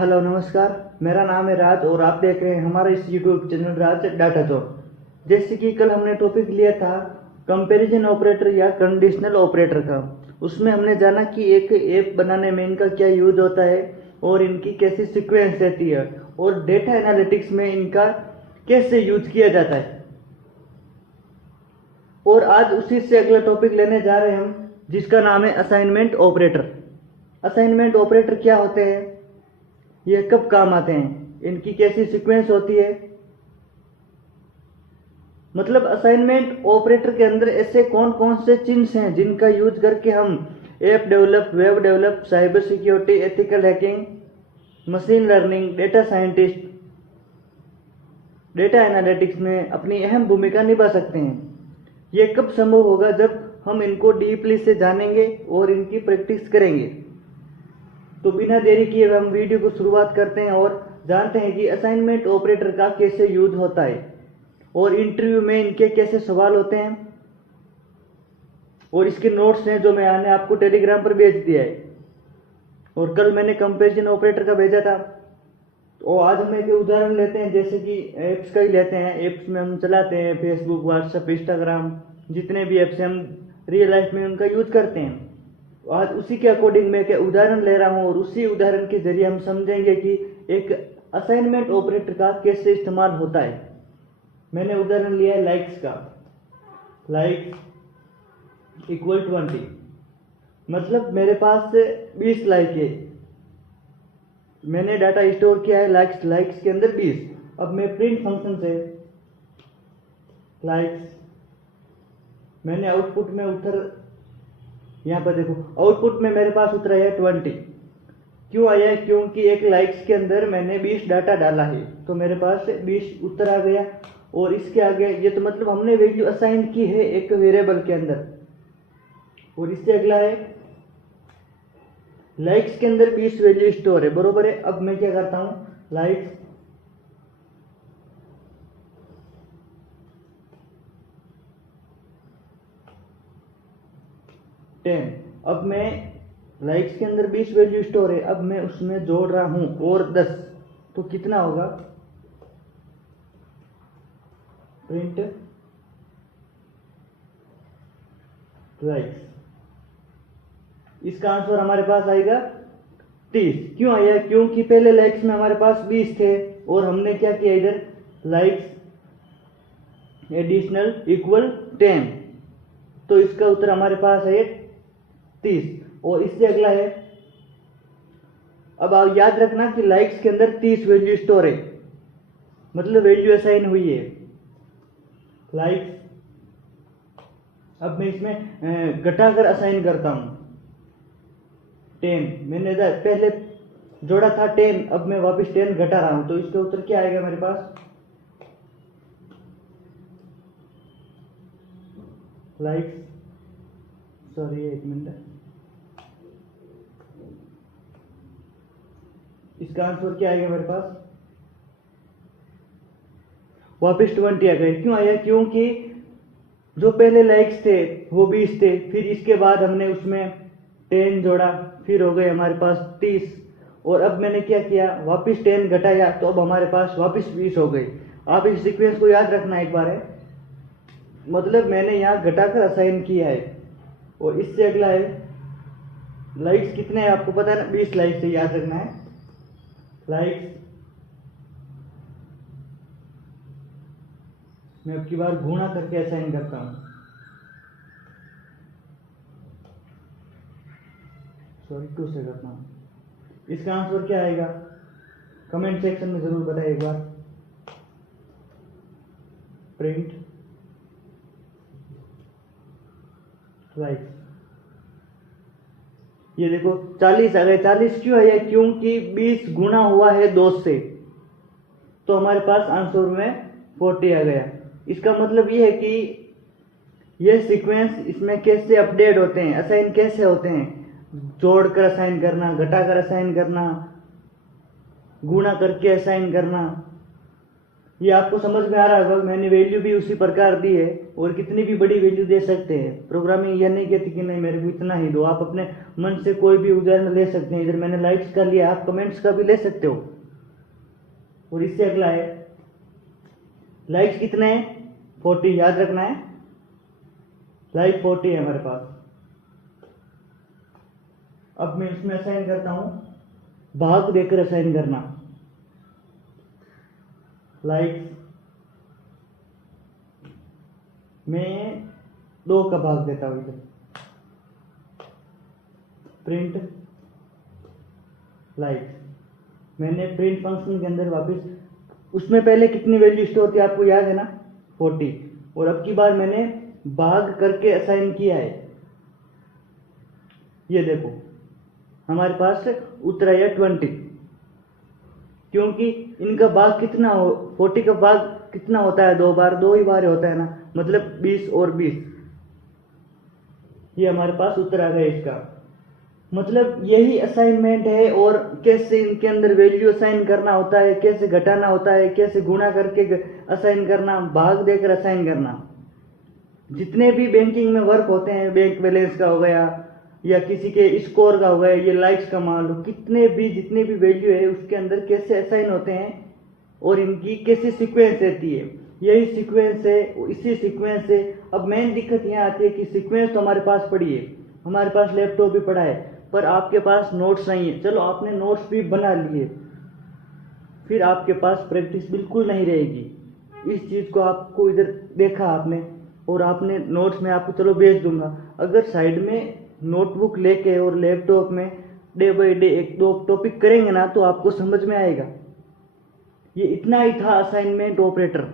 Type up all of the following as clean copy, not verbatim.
Hello नमस्कार। मेरा नाम है राज और आप देख रहे हैं हमारा इस यूट्यूब चैनल राज डाटा जॉब। जैसे कि कल हमने टॉपिक लिया था कंपैरिजन ऑपरेटर या कंडीशनल ऑपरेटर का। उसमें हमने जाना कि एक ऐप बनाने में इनका क्या यूज होता है और इनकी कैसी सीक्वेंस रहती है और डेटा एनालिटिक्स में इनका कैसे यूज किया जाता है। और आज उसी से अगला टॉपिक लेने जा रहे हैं हम, जिसका नाम है असाइनमेंट ऑपरेटर। असाइनमेंट ऑपरेटर क्या होते हैं, ये कब काम आते हैं, इनकी कैसी सीक्वेंस होती है। मतलब असाइनमेंट ऑपरेटर के अंदर ऐसे कौन कौन से चिन्ह हैं जिनका यूज करके हम app develop, web develop, cyber security, ethical hacking, machine learning, data scientist, data analytics में अपनी अहम भूमिका निभा सकते हैं। ये कब संभव होगा, जब हम इनको डीपली से जानेंगे और इनकी प्रैक्टिस करेंगे। तो बिना देरी किए हम वीडियो को शुरुआत करते हैं और जानते हैं कि असाइनमेंट ऑपरेटर का कैसे यूज होता है और इंटरव्यू में इनके कैसे सवाल होते हैं। और इसके नोट्स हैं जो मैंने आपको टेलीग्राम पर भेज दिया है, और कल मैंने कंपैरिजन ऑपरेटर का भेजा था। तो आज हम एक उदाहरण लेते हैं, जैसे कि एप्स का ही लेते हैं। एप्स में हम चलाते हैं फेसबुक, व्हाट्सएप, इंस्टाग्राम, जितने भी एप्स हैं हम रियल लाइफ में उनका यूज करते हैं। आज उसी के अकॉर्डिंग मैं एक उदाहरण ले रहा हूं और उसी उदाहरण के जरिए हम समझेंगे कि एक असाइनमेंट ऑपरेटर का कैसे इस्तेमाल होता है। मैंने उदाहरण लिया है लाइक्स का। लाइक्स इक्वल 20, मतलब मेरे पास 20 लाइक है। मैंने डाटा स्टोर किया है लाइक्स के अंदर 20। अब मैं प्रिंट फंक्शन से लाइक्स, मैंने आउटपुट में यहाँ पर देखो, आउटपुट में मेरे पास उतरा है 20। क्यों आया है, क्योंकि एक लाइक्स के अंदर मैंने 20 डाटा डाला है, तो मेरे पास 20 उत्तर आ गया। और इसके आगे ये तो मतलब हमने वैल्यू असाइन की है एक वेरिएबल के अंदर। और इससे अगला है लाइक्स के अंदर 20 वैल्यू स्टोर है, बरोबर है। अब मैं क्या करता हूं, लाइक्स टेन। अब मैं लाइक्स के अंदर 20 वैल्यू स्टोर है, अब मैं उसमें जोड़ रहा हूं और 10, तो कितना होगा, प्रिंट लाइक्स। इसका आंसर हमारे पास आएगा 30। क्यों आया, क्योंकि पहले लाइक्स में हमारे पास 20 थे और हमने क्या किया, इधर लाइक्स एडिशनल इक्वल 10, तो इसका उत्तर हमारे पास है 30। और इससे अगला है, अब आप याद रखना कि लाइक्स के अंदर 30 वैल्यू स्टोर है, मतलब वैल्यू असाइन हुई है लाइक्स। अब मैं इसमें घटाकर असाइन करता हूं 10। मैंने पहले जोड़ा था 10, अब मैं वापस 10 घटा रहा हूं, तो इसका उत्तर क्या आएगा मेरे पास, लाइक्स, सॉरी एक मिनट, इसका आंसर क्या आएगा मेरे पास, वापस 20 आ गए। क्यों आया, क्योंकि जो पहले लाइक्स थे वो 20 थे, फिर इसके बाद हमने उसमें 10 जोड़ा, फिर हो गए हमारे पास 30। और अब मैंने क्या किया, वापस 10 घटाया, तो अब हमारे पास वापस 20 हो गई। आप इस सीक्वेंस को याद रखना एक बार है, मतलब मैंने यहाँ घटाकर असाइन किया है। और इससे अगला है लाइक्स कितने हैं आपको पता है ना, 20 लाइक्स से याद रखना है। लाइक्स मैं अब की बार गुणा करके असाइन करता हूं, सॉरी 2 से करता हूं। इसका आंसर क्या आएगा, कमेंट सेक्शन में जरूर बताइए एक बार। प्रिंट लाइक्स, ये देखो 40 आ गए। 40 क्यों आया, क्योंकि 20 गुना हुआ है 2 से, तो हमारे पास आंसर में 40 आ गया। इसका मतलब ये है कि ये सीक्वेंस इसमें कैसे अपडेट होते हैं, असाइन कैसे होते हैं, जोड़कर असाइन करना, घटाकर असाइन करना, गुणा करके असाइन करना, ये आपको समझ में आ रहा होगा, मैंने वैल्यू भी उसी प्रकार दी है और कितनी भी बड़ी वैल्यू दे सकते हैं। प्रोग्रामिंग यह नहीं कहती कि नहीं मेरे को इतना ही दो, आप अपने मन से कोई भी उदाहरण ले सकते हैं। इधर मैंने लाइक्स का लिया, आप कमेंट्स का भी ले सकते हो। और इससे अगला है लाइक्स कितने हैं 40, याद रखना है, लाइक 40 है हमारे पास। अब मैं इसमें असाइन करता हूं, भाग देकर असाइन करना। लाइक्स मैं 2 का भाग देता हूं इधर, प्रिंट लाइक्स। मैंने प्रिंट फंक्शन के अंदर वापस, उसमें पहले कितनी वैल्यू स्टोर होती है आपको याद है ना, 40, और अब की बार मैंने भाग करके असाइन किया है। ये देखो हमारे पास उत्तर आया 20, क्योंकि इनका भाग कितना हो, 40 का भाग कितना होता है, 2 बार, 2 ही बार होता है ना, मतलब 20 और 20। ये हमारे पास उत्तर आ गया इसका। मतलब यही असाइनमेंट है, और कैसे इनके अंदर वैल्यू असाइन करना होता है, कैसे घटाना होता है, कैसे गुणा करके असाइन करना, भाग देकर असाइन करना। जितने भी बैंकिंग में वर्क होते हैं, बैंक बैलेंस का हो गया या किसी के स्कोर का हो गया, ये लाइक्स का मान लो, कितने भी जितने भी वैल्यू है उसके अंदर कैसे असाइन होते हैं और इनकी कैसे सीक्वेंस रहती है, यही सीक्वेंस है। इसी सीक्वेंस से अब मेन दिक्कत यहाँ आती है कि सीक्वेंस तो हमारे पास पड़ी है, हमारे पास लैपटॉप भी पड़ा है, पर आपके पास नोट्स नहीं है। चलो आपने नोट्स भी बना लिए, फिर आपके पास प्रैक्टिस बिल्कुल नहीं रहेगी। इस चीज को आपको इधर देखा आपने, और आपने नोट्स में आपको चलो भेज दूंगा, अगर साइड में नोटबुक लेके और लैपटॉप में डे बाय डे 1-2 टॉपिक करेंगे ना, तो आपको समझ में आएगा। ये इतना ही था असाइनमेंट ऑपरेटर,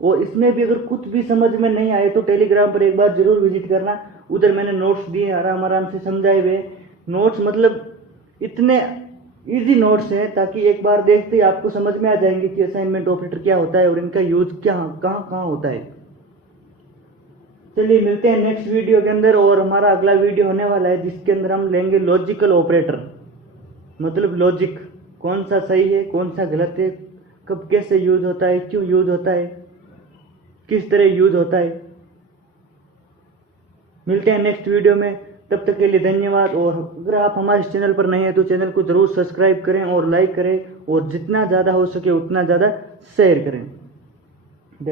और इसमें भी अगर कुछ भी समझ में नहीं आए तो टेलीग्राम पर एक बार जरूर विजिट करना, उधर मैंने नोट्स दिए आराम आराम से समझाए हुए नोट्स, मतलब इतने इजी नोट्स हैं ताकि एक बार देखते ही आपको समझ में आ जाएंगे कि असाइनमेंट ऑपरेटर क्या होता है और इनका यूज क्या कहाँ कहाँ होता है। चलिए मिलते हैं नेक्स्ट वीडियो के अंदर, और हमारा अगला वीडियो होने वाला है जिसके अंदर हम लेंगे लॉजिकल ऑपरेटर, मतलब लॉजिक कौन सा सही है कौन सा गलत है, कब कैसे यूज होता है, क्यों यूज होता है, किस तरह यूज होता है। मिलते हैं नेक्स्ट वीडियो में, तब तक के लिए धन्यवाद। और अगर आप हमारे चैनल पर नए हैं तो चैनल को जरूर सब्सक्राइब करें और लाइक करें, और जितना ज़्यादा हो सके उतना ज़्यादा शेयर करें।